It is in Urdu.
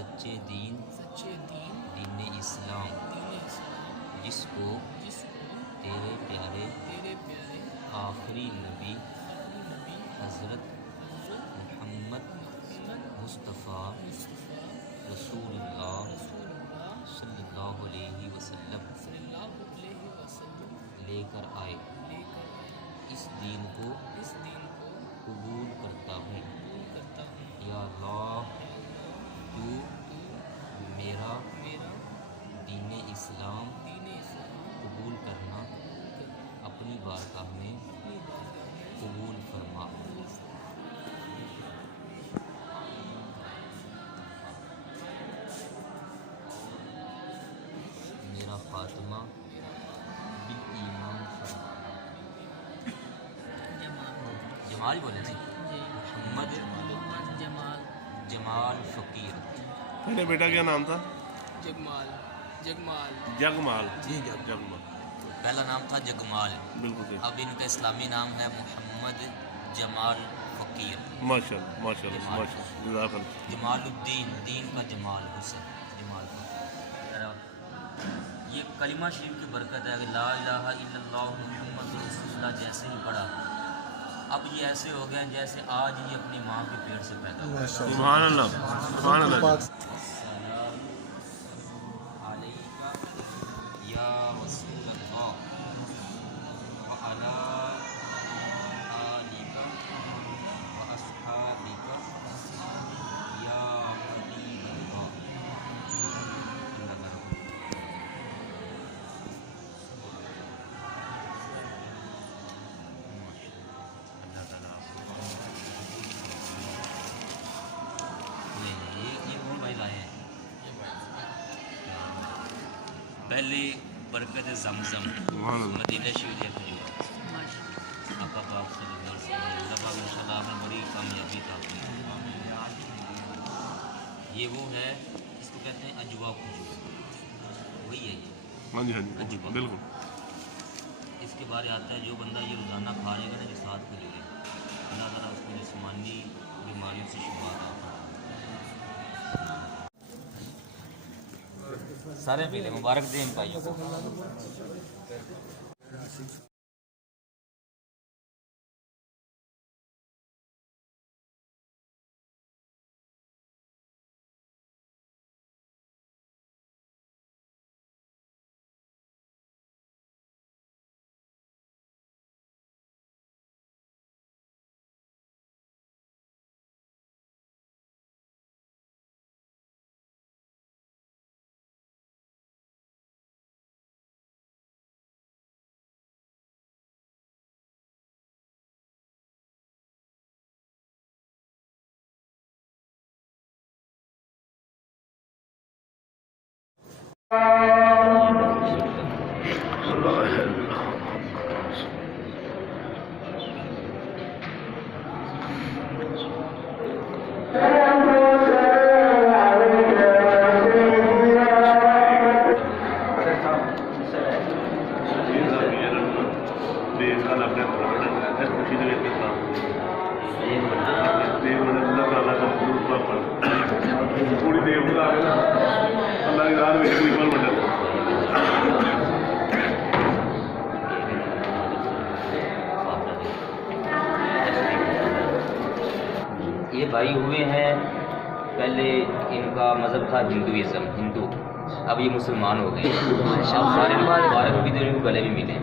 سچے دین دین اسلام جس کو تیرے پیارے آخری نبی حضرت محمد مصطفیٰ رسول اللہ صلی اللہ علیہ وسلم لے کر آئے، اس دین کو قبول کرتا ہوں۔ یا اللہ، تو میرا دین اسلام قبول کرنا اپنی بارگاہ میں قبول فرما۔ میرا خاتمہ بالایمان فرما۔ جمال بولے نہیں، محمد جمال فقیر۔ پہلے بیٹا کیا نام تھا؟ جگمال جگمال۔ جی جگمال، پہلا نام تھا جگمال، بالکل صحیح۔ اب ان کا اسلامی نام ہے محمد جمال فقیر۔ ماشاء اللہ ماشاء اللہ ماشاء اللہ، جزاک اللہ۔ جمال الدین، دین کا جمال، حسن جمال فقیر۔ یہ کلمہ شریف کی برکت ہے کہ لا الہ الا اللہ محمد رسول اللہ جیسے ہی پڑھا، اب یہ ایسے ہو گئے ہیں جیسے آج ہی اپنی ماں کے پیٹ سے پیدا ہوا۔ سبحان اللہ سبحان اللہ۔ السلام علیکہ یا رسول اللہ وعلی آلک واصحابک یا حبیب اللہ۔ پہلے برکت زمزم مدینہ شریف یا کھجور، آقا پاک صلی اللہ علیہ وسلم، اللہ پاک انشاءاللہ آپ نے بڑی کامیابی عطا کی۔ یہ وہ ہے اس کو کہتے ہیں اجوا کھجور، وہی ہے یہ ہاں جی ہاں جی اجوا۔ بالکل۔ اس کے بارے آتا ہے جو بندہ یہ روزانہ کھا لے گا نا، یہ 7 کھجوریں، اللہ تعالیٰ اس کو جسمانی بیماریوں سے شفا عطا فرمائے۔ سارے میلے مبارک دیں ان بھائیوں کو۔ پوری دیو اللہ کی راہ میں کوئی پر بڑھا۔ یہ بھائی ہوئے ہیں، پہلے ان کا مذہب تھا ہندوازم، ہندو، اب یہ مسلمان ہو گئے، اب سارے مبارک بھی دے، ان کو گلے بھی ملے۔